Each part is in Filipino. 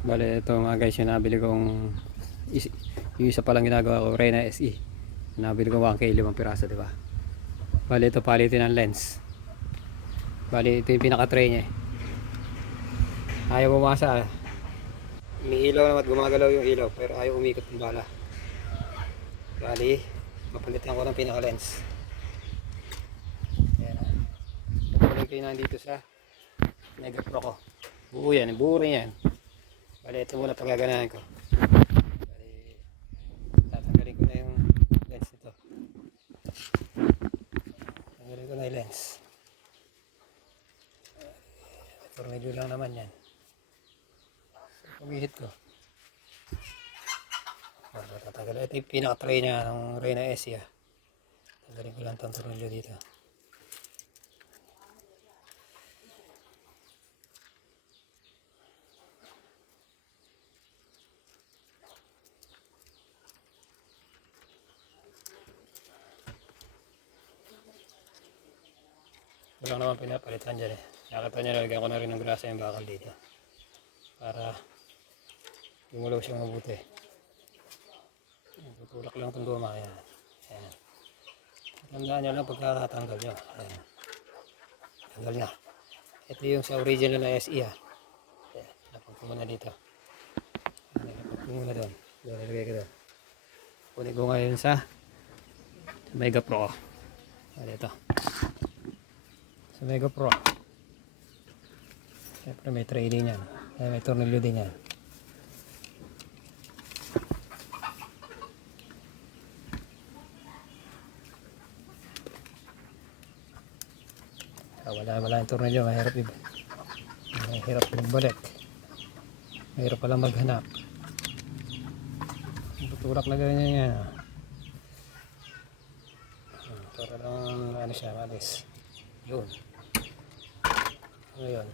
Bale, ito mga guys, yung nabili kong yung isa palang ginagawa ko, Reyna SE. Nabili ko 1K, 5 piraso, diba? Bale, ito palitin ng lens. Bale, ito yung pinaka-tray niya. Ayaw bumasa. May ilaw naman at gumagalaw yung ilaw, pero ayaw umikot ng bala. Bale, mapalitan ko ng pinaka-lens. Ayan. Pagpalagay ko yun nandito sa Mega Pro ko. Buo yan, buo rin yan. Bale, ito muna pagaganahan ko. Bale, tatanggalin ko na yung lens nito. Tanggalin ko na yung lens. Tornilyo lang naman yan. So, pumihit ko. Tatanggalin. Ito yung pinaka-tray niya ng Reyna SE. Tanggalin ko lang itong tornilyo dito. Walang naman pinapalitan dyan eh. Nakita nyo, nalagyan ko na rin ng grasa yung bakal dito. Para gumulaw siyang mabuti. Tutulak lang itong goma. Ayan. Ayan. Tandaan nyo lang pagkakatanggal nyo. Ayan. Tanggal na. Ito yung sa original na SE ha. Ayan. Napag ko muna dito. Napag ko muna doon. Doon nalagay ko doon. Kunin ko ngayon sa Mega Pro ko. Ayan ito. Sa Mega Pro. Siyempre may tray din yan. May tornilyo din yan. Wala yung tornilyo. Mahirap magbalik. Mahirap pala maghanap. Tutulak na ganyan yan. Para lang ano siya, malis. Yun. Ngayon.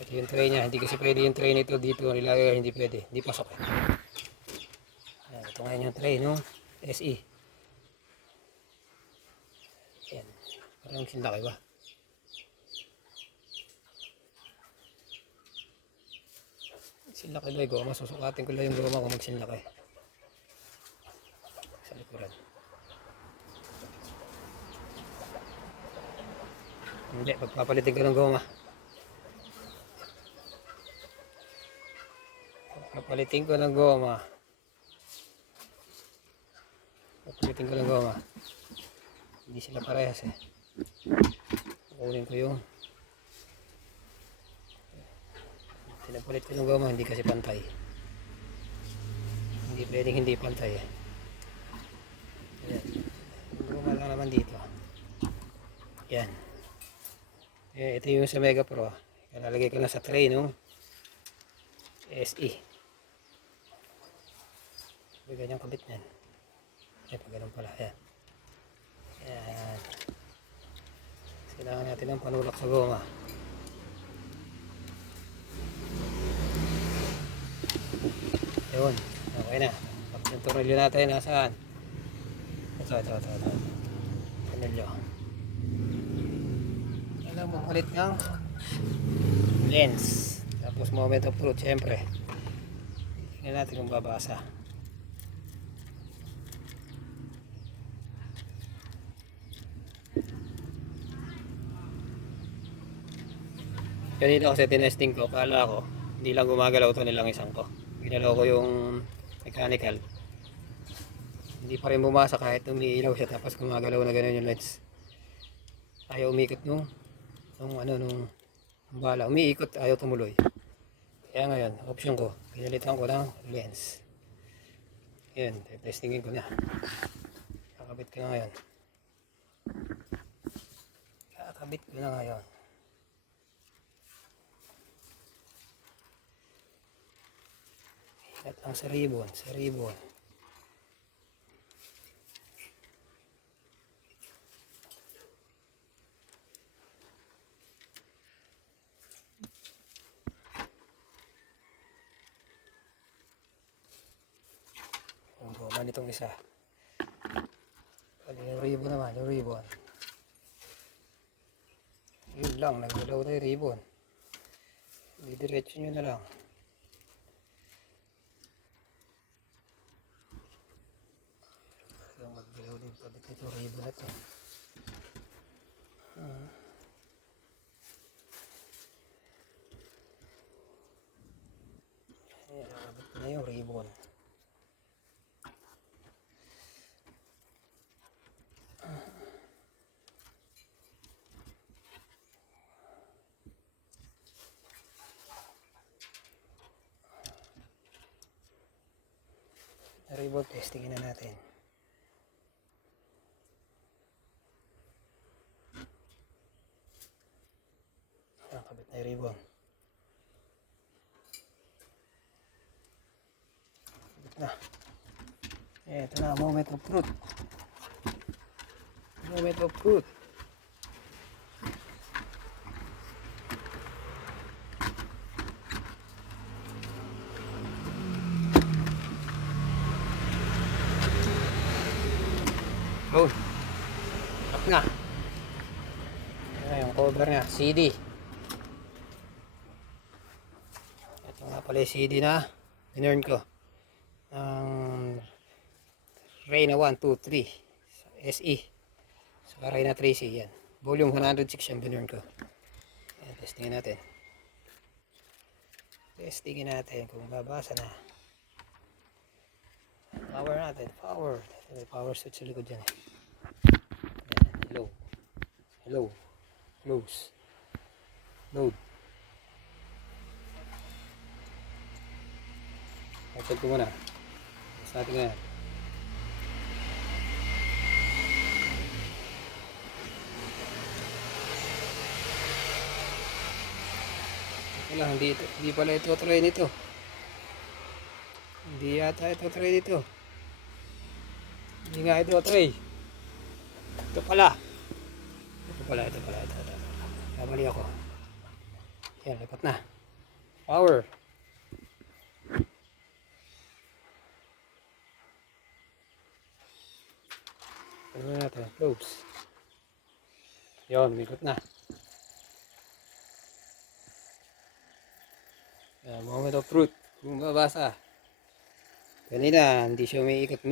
Ito yung tray niya. Hindi kasi pwede yung tray nito dito nilagay. Hindi pwede. Hindi pasok. Ayan, ito ngayon yung tray, no? SE. Ayan. Parang sinlaki ba? Sinlaki ba yung goma? Susukatin ko lang yung goma kung magsinlaki. Sa likuran. Hindi, pagpapalitin ko ng goma. Papalitin ko ng goma. Papalitin ko ng goma. Hindi sila parehas eh. Kukunin ko yung pinapalit ko ng goma, hindi kasi pantay. Hindi pwedeng hindi pantay eh. Ayan. Goma lang naman dito. Yan. Eh, ito yung sa Mega Pro. Lalagay ko na sa tray no SE. Ganyan kabit yan. Eh, pag ganun pala. Ayan. Ayan. Kailangan natin ng panulak sa goma. Yun. Okay na. Tapos yung tornilyo natin nasaan? Ito. Tornilyo. Kailangan magpalit ng lens. Tapos moment of truth, syempre. Tingnan natin kung babasa. Kanina kasi tinesting ko, kala ko hindi lang gumagalaw ito nilang isang ko. Ginalaw ko yung mechanical. Hindi pa rin bumasa kahit umiilaw siya tapos gumagalaw na gano'n yung lens. Ayaw umikot nung bala. Umiikot, ayaw tumuloy. Kaya ngayon, option ko, pinalitan ko ng lens. Yan, testingin ko na. Kakabit ko na ngayon. Ingat lang sa ribbon. Ang goma nitong isa. Yung ribbon naman, yung ribbon. Yun lang, nagdalaw na yung ribbon. Didiretso nyo na lang. Kabit ito, ribbon na to. Ayan, nakabit ko na yung ribbon. Ribbon testingin na natin. Nakabit na yung ribbon. Kabit na. Ito na, moment of truth. Moment of truth. Oh, up na. Ayan yung cover niya, CD. Ito nga pala yung CD na binurn ko. Reyna 1, 2, 3 SE. So Reyna 3C yan. Volume 106 yung binurn ko. Ayan, testingin natin. Testingin natin kung babasa na. Power natin, power. May power switch sa likod dyan eh. Ayan, hello. Hello. Close. Load. Check ko muna. Sa atin nga yan. Wala, hindi pala ito try nito. Hindi yata ito try dito. Hindi nga ito try. Ito pala. Ito pala. Kamali ako. Yan, lipat na. Power. Ano natin? Close. Yan, lipat na. Yan, moment of truth. Kung babasa. Kanina, hindi siya umiikot.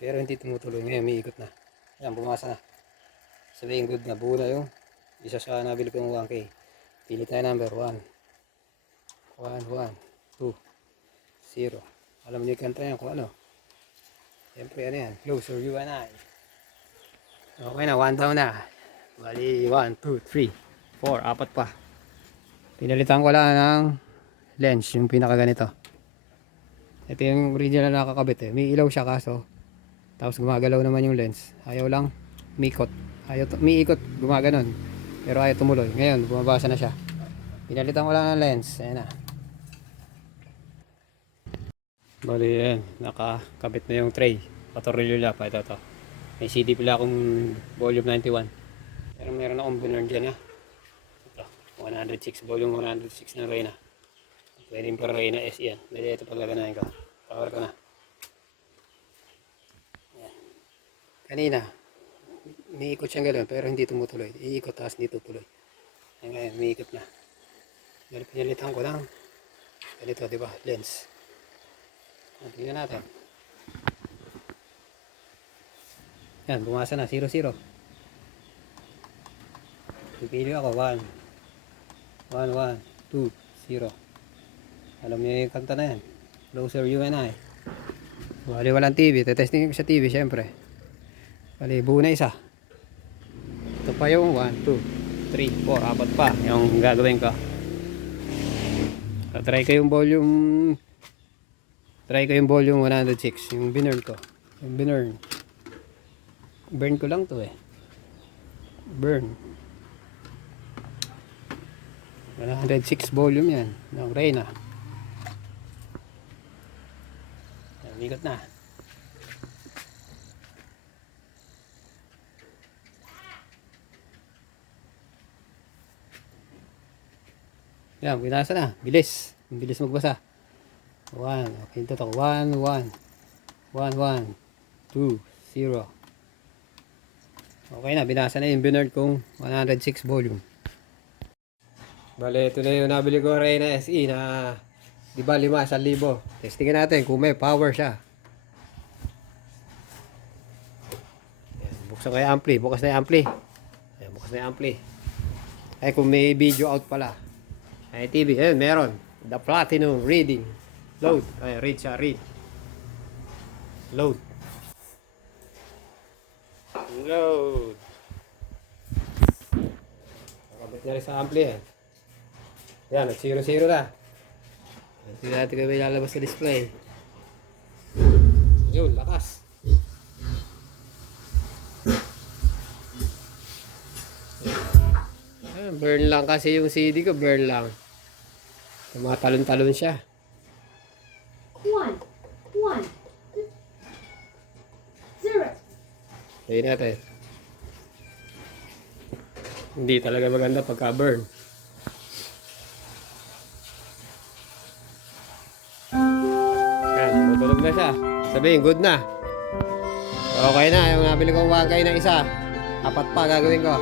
Pero hindi tumutuloy. Ngayon, umiikot na. Yan, bumasa na. Sabihin good na. Buo na yung isa sa nabili ko ng 1K. Pili tayo number 1. 1, 1, 2, 0. Alam niyo yung kanta yan kung ano. Siyempre, ano yan. Closer you and I. Okay na, 1 down na. Bali, 1, 2, 3, 4. Apat pa. Pinalitan ko lang ng lens. Yung pinaka ganito. Ito yung original na nakakabit eh. May ilaw siya kaso. Tapos gumagalaw naman yung lens. Ayaw lang umikot. Umiikot, gumaganon. Pero ayaw tumuloy. Ngayon, bumabasa na siya. Pinalitan ko lang ng lens. Ayan na. Bali yan. Nakakabit na yung tray. Patorilyo lang pa. Ito. May CD pala akong volume 91. Pero meron akong binurn dyan ya. Ito. 106. Volume 106 ng Reyna. Pwede yung para Reyna SE yan. Pwede ito pagkaganahin ko. Power ko na. Yan. Kanina, umiikot siyang gano'n pero hindi tumutuloy. Iikot tapos hindi tutuloy. Ngayon, umiikot na. Pinalitan ko lang. Ganito, di ba? Lens. Tingnan natin. Yan, bumasa na. 0, 0. Pipili ako. 1, 1, 2, 0. Alam niyo yung kanta na yan. Closer you and I. Bali walang TV. Tetesting ko sa TV syempre. Bali buo na isa. Ito pa yung 1, 2, 3, 4. Apat pa yung gagawin ko. So, try ko yung volume 106. Yung binurn ko. Yung binurn. Burn ko lang to eh. Burn. 106 volume yan. Ng Reyna. Umigot na. Yan, binasa na. Bilis. Bilis magbasa. 1. Okay, ito to. 1, 1. 1, 1. 2, 0. Okay na. Binasa na yung binurn kong 106 volume. Bale, ito na yung nabili ko Reyna SE na di ba 5,000. Testingin natin kung may power siya. Yan. Buksan ko yung ampli. Bukas na yung ampli. Ayan, bukas na yung ampli. Ay, kung may video out pala. Ay, TV. Ayan, meron. The Platinum Reading. Load. Ay, read siya. Read. Load. Load. Nakabit na rin sa ampli eh. Yan, nag-0-0 na. Tingnan natin kung may lalabas sa display. Yun, lakas. Burn lang kasi yung CD ko, burn lang. Tumatalon-talon siya. 1, 1, 0. Tingnan natin. Hindi talaga maganda pagka burn. Yan, tutulog na siya. Sabihin, good na. Okay na, yung nabili kong wangkay na isa. 4 pa gagawin ko.